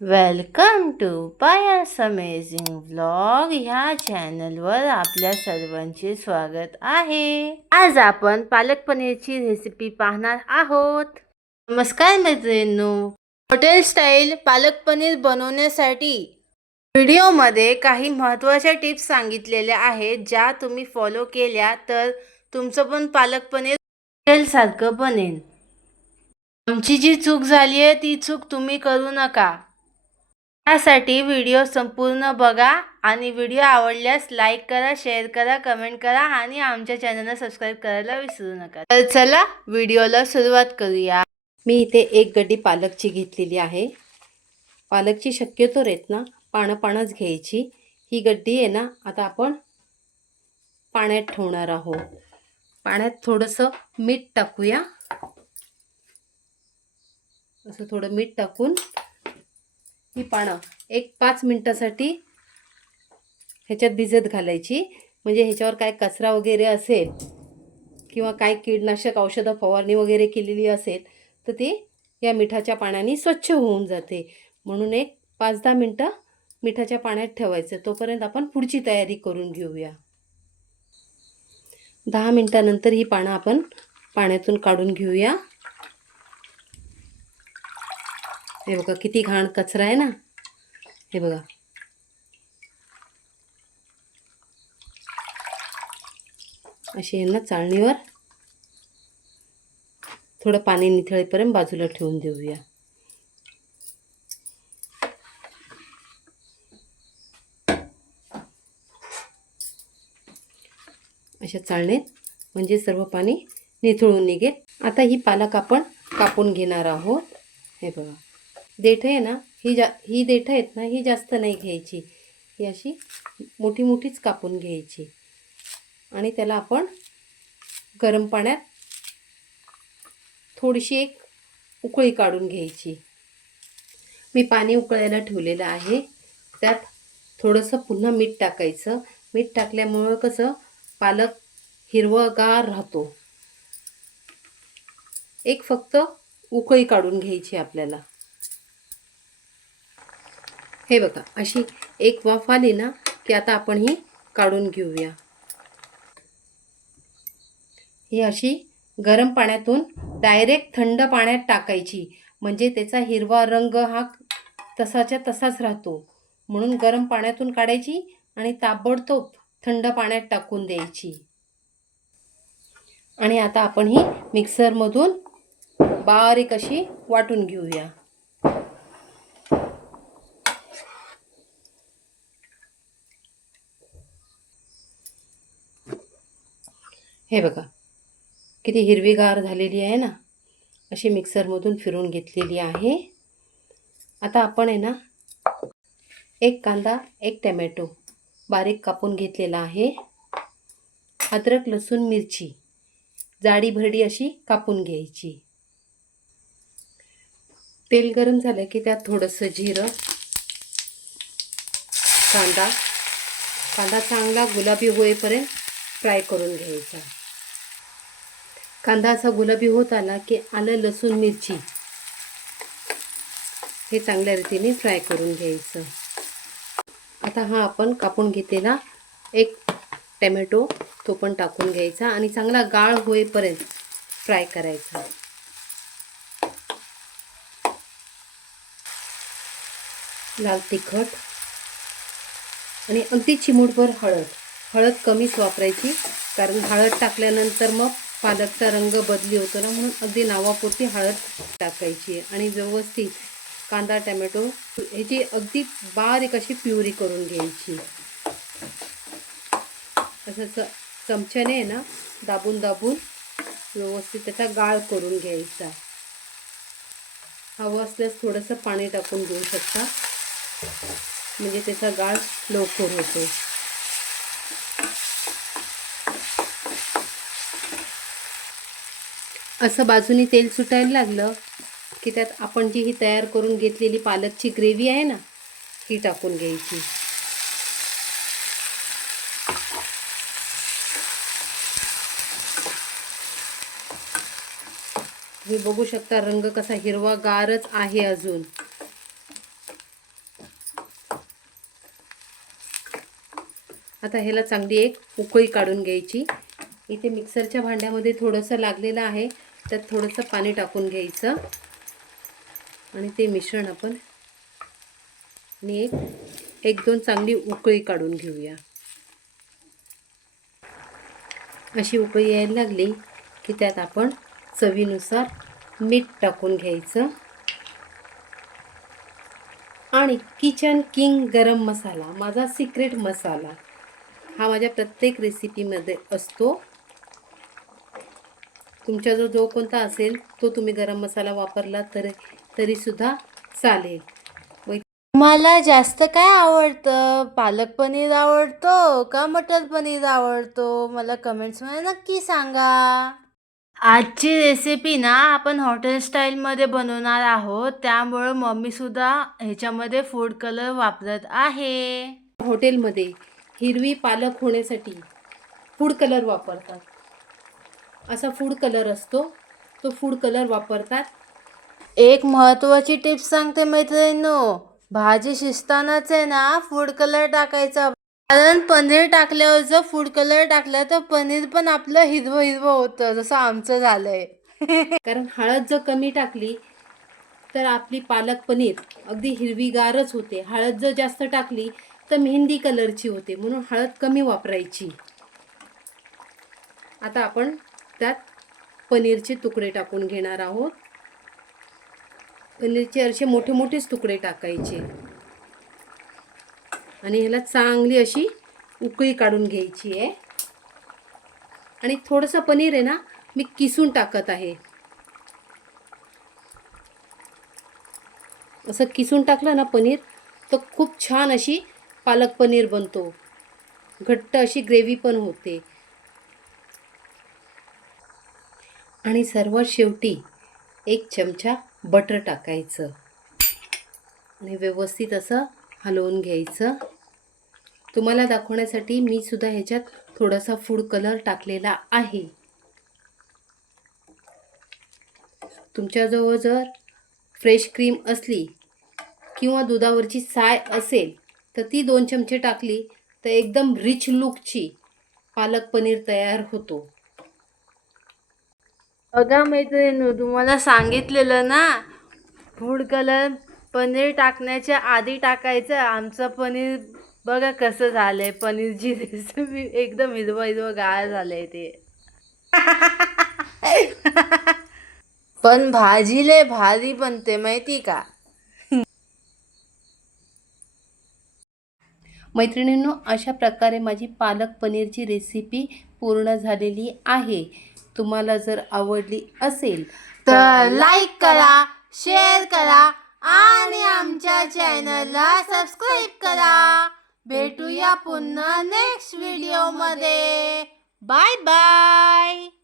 Welcome to Payas amazing vlog ह्या चॅनलवर आपल्या सर्वांचे स्वागत आहे. आज आपण पालक पनीरची रेसिपी पाहणार आहोत. नमस्कार मैत्रिणींनो. हॉटेल स्टाईल पालक पनीर बनवण्यासाठी व्हिडिओमध्ये काही महत्त्वाच्या टिप्स सांगितलेल्या आहेत ज्या तुम्ही फॉलो केल्या तर तुमचं पण पालक पनीर हॉटेलसारखं बनेल. आमची जी चूक झाली आहे ती चूक तुम्ही करू नका. त्यासाठी व्हिडिओ संपूर्ण बघा आणि व्हिडिओ आवडल्यास लाईक करा शेअर करा कमेंट करा आणि आमच्या चॅनलला सबस्क्राईब करायला विसरू नका. तर चला व्हिडिओला सुरुवात करूया. मी इथे एक गड्डी पालकची घेतलेली आहे. पालकची शक्यतो रेत ना पानं पानंच घ्यायची. ही गड्डी आहे ना आता आपण पाण्यात ठेवणार आहोत. पाण्यात थोडंसं मीठ टाकूया. असं थोडं मीठ टाकून ही पानं एक पाच मिनटासाठी ह्याच्यात भिजत घालायची. म्हणजे ह्याच्यावर काय कचरा वगैरे असेल किंवा काय कीडनाशक औषधं फवारणी वगैरे केलेली असेल तर ती या मिठाच्या पाण्याने स्वच्छ होऊन जाते. म्हणून एक पाच दहा मिनटं मिठाच्या पाण्यात ठेवायचं. तोपर्यंत आपण पुढची तयारी करून घेऊया. दहा मिनटानंतर ही पानं आपण पाण्यातून काढून घेऊया. हे बघा किती घाण कचरा आहे ना? हे बघा. अशी यांना चाळणीवर. थोडं पाणी निथळेपर्यंत बाजूला ठेवून देऊया. अशा चाळणीत म्हणजे सर्व पाणी निथळून निघेल. आता ही पालक आपण कापून घेणार आहोत. हे बघा. देठं आहे ना ही जा ही देठं आहेत ना ही जास्त नाही घ्यायची. ही अशी मोठी मोठीच कापून घ्यायची. आणि त्याला आपण गरम पाण्यात थोडीशी एक उकळी काढून घ्यायची. मी पाणी उकळायला ठेवलेलं आहे. त्यात थोडंसं पुन्हा मीठ टाकायचं. मीठ टाकल्यामुळं कसं पालक हिरवगार राहतो. एक फक्त उकळी काढून घ्यायची आपल्याला. हे बघा अशी एक वाफ आली ना की आता आपण ही काढून घेऊया. ही अशी गरम पाण्यातून डायरेक्ट थंड पाण्यात टाकायची. म्हणजे त्याचा हिरवा रंग हा तसाच्या तसाच राहतो. म्हणून गरम पाण्यातून काढायची आणि ताबडतोब थंड पाण्यात टाकून द्यायची. आणि आता आपण ही मिक्सरमधून बारीक अशी वाटून घेऊया. हे बघा किती हिरवीगार झालेली आहे ना? अशी मिक्सरमधून फिरून घेतलेली आहे. आता आपण आहे ना एक कांदा एक टमॅटो बारीक कापून घेतलेला आहे. अद्रक लसूण मिरची जाडी भरडी अशी कापून घ्यायची. तेल गरम झालं की त्यात थोडंसं जिरं कांदा. कांदा चांगला गुलाबी होईपर्यंत फ्राय करून घ्यायचा. कांदा असा गुलाबी होत आला की आलं लसूण मिरची. हे चांगल्या रीतीने फ्राय करून घ्यायचं. आता हा आपण कापून घेतलेला एक टमॅटो तो पण टाकून घ्यायचा आणि चांगला गाळ होईपर्यंत फ्राय करायचा. लाल तिखट आणि अगदी चिमूटभर हळद. हळद कमीच वापरायची कारण हळद टाकल्यानंतर मग पालकचा रंग बदली होतो ना म्हणून अगदी नावापुरती हळद टाकायची आणि व्यवस्थित कांदा टमॅटो ह्याची अगदी बारीक अशी प्युरी करून घ्यायची. असं च चमच्याने आहे ना दाबून दाबून व्यवस्थित त्याचा गाळ करून घ्यायचा. हवं असल्यास थोडंसं पाणी टाकून घेऊ शकता. म्हणजे त्याचा गाळ लवकर होतो. असं बाजूनी तेल सुटायला लागलं की त्यात आपण जी ही तयार करून घेतलेली पालकची ग्रेव्ही आहे ना ही टाकून घ्यायची. तुम्ही बघू शकता रंग कसा हिरवा गारच आहे अजून. आता ह्याला चांगली एक उकळी काढून घ्यायची. इथे मिक्सरच्या भांड्यामध्ये थोडंसं लागलेलं ला आहे. त्यात थोडंसं पाणी टाकून घ्यायचं. आणि ते मिश्रण आपण आणि एक एक दोन चांगली उकळी काढून घेऊया. अशी उकळी यायला लागली की त्यात आपण चवीनुसार मीठ टाकून घ्यायचं. आणि किचन किंग गरम मसाला माझा सिक्रेट मसाला हा माझ्या प्रत्येक रेसिपीमध्ये असतो. तुमचा जो जो कोणता असेल तो तुम्ही गरम मसाला वापरला तर तरीसुद्धा चालेल. व मला जास्त काय आवडतं? पालक पनीर आवडतो का मटर पनीर आवडतो? मला कमेंट्समध्ये नक्की सांगा. आजची रेसिपी ना आपण हॉटेल स्टाईलमध्ये बनवणार आहोत. त्यामुळं मम्मीसुद्धा ह्याच्यामध्ये फूड कलर वापरत आहे. हॉटेलमध्ये हिरवी पालक होण्यासाठी फूड कलर वापरतात. असा फूड कलर असतो. तो फूड कलर वापरतात. एक महत्त्वाची टिप्स सांगते मैत्रिणींनो. भाजी शिजतानाच आहे ना फूड कलर टाकायचा. कारण पनीर टाकल्यावर जर फूड कलर टाकला तर पनीर पण आपलं हिरवं हिरवं होतं जसं आमचं झालंय. कारण हळद जर कमी टाकली तर आपली पालक पनीर अगदी हिरवीगारच होते. हळद जर जास्त टाकली तर मेहंदी कलरची होते. म्हणून हळद कमी वापरायची. आता आपण त्यात पनीरचे तुकडे टाकून घेणार आहोत. पनीरचे असे मोठे मोठेच तुकडे टाकायचे. आणि ह्याला चांगली अशी उकळी काढून घ्यायची आहे. आणि थोडंसं पनीर आहे ना मी किसून टाकत आहे. असं किसून टाकलं ना पनीर तर खूप छान अशी पालक पनीर बनतो. घट्ट अशी ग्रेव्ही पण होते. आणि सर्वात शेवटी एक चमचा बटर टाकायचं. आणि व्यवस्थित असं हलवून घ्यायचं. तुम्हाला दाखवण्यासाठी मी सुद्धा ह्याच्यात थोडासा फूड कलर टाकलेला आहे. तुमच्याजवळ जर फ्रेश क्रीम असली किंवा दुधावरची साय असेल तर ती दोन चमचे टाकली तर एकदम रिच लुकची पालक पनीर तयार होतो. बघा मैत्रिणी तुम्हाला सांगितलेलं ना? फूड कलर पनीर टाकण्याच्या आधी टाकायचं. आमचं पनीर बघा कसं झालंय. पनीरची रेसिपी एकदम हिरवं हिरवं गाळ झालंय ते. पण भाजीले भारी बनते माहिती का? मैत्रिणींनो अशा प्रकारे माझी पालक पनीरची रेसिपी पूर्ण झालेली आहे. तुम्हाला जर आवडली असेल तर लाईक करा शेअर करा आणि आमच्या चॅनलला सबस्क्राईब करा. भेटूया पुन्हा नेक्स्ट व्हिडिओमध्ये. Bye bye